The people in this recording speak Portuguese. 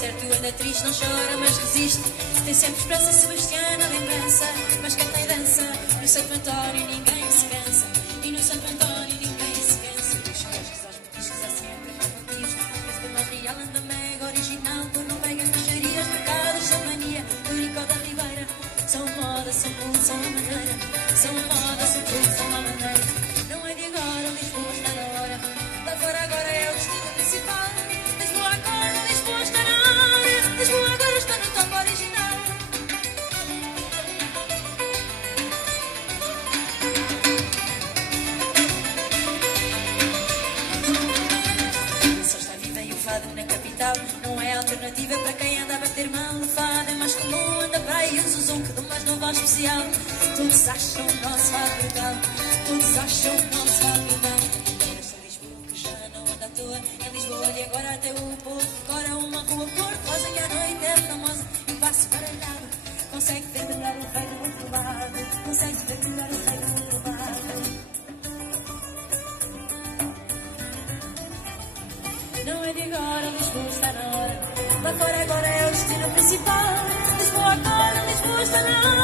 certo, anda triste, não chora, mas resiste. Tem sempre esperança, Sebastiana, lembrança. Mas quem tem dança, no Santo António ninguém se cansa. E no Santo António ninguém se cansa. Os cascos aos motiscos há sempre motivos. Esse material anda mega original. Por não pega peixarias, mercados, são mania. Euricó da Ribeira, são moda, são pulo, são a maneira. São a moda, são pulo, são a maneira. Não é de agora, Lisboa está na hora. Lá fora agora é o destino principal. Lisboa agora, Lisboa está na hora. Lisboa agora está no top original. Só está viva e o fado na capital. Não é alternativa para quem anda a bater mal. O fado é mais comum, anda para aí usa o som que dão mais nova especial. Todos acham o nosso fado brutal. Todos acham o nosso fado brutal. Em Lisboa de agora até o povo decora uma rua cor-de-rosa que à noite é famosa e passo baralhado. Consegue ver melhor o rei do outro lado. Consegue ver melhor o rei do outro lado. Não é de agora, Lisboa está na hora. Lá fora agora é o destino principal. Lisboa agora, Lisboa está na hora.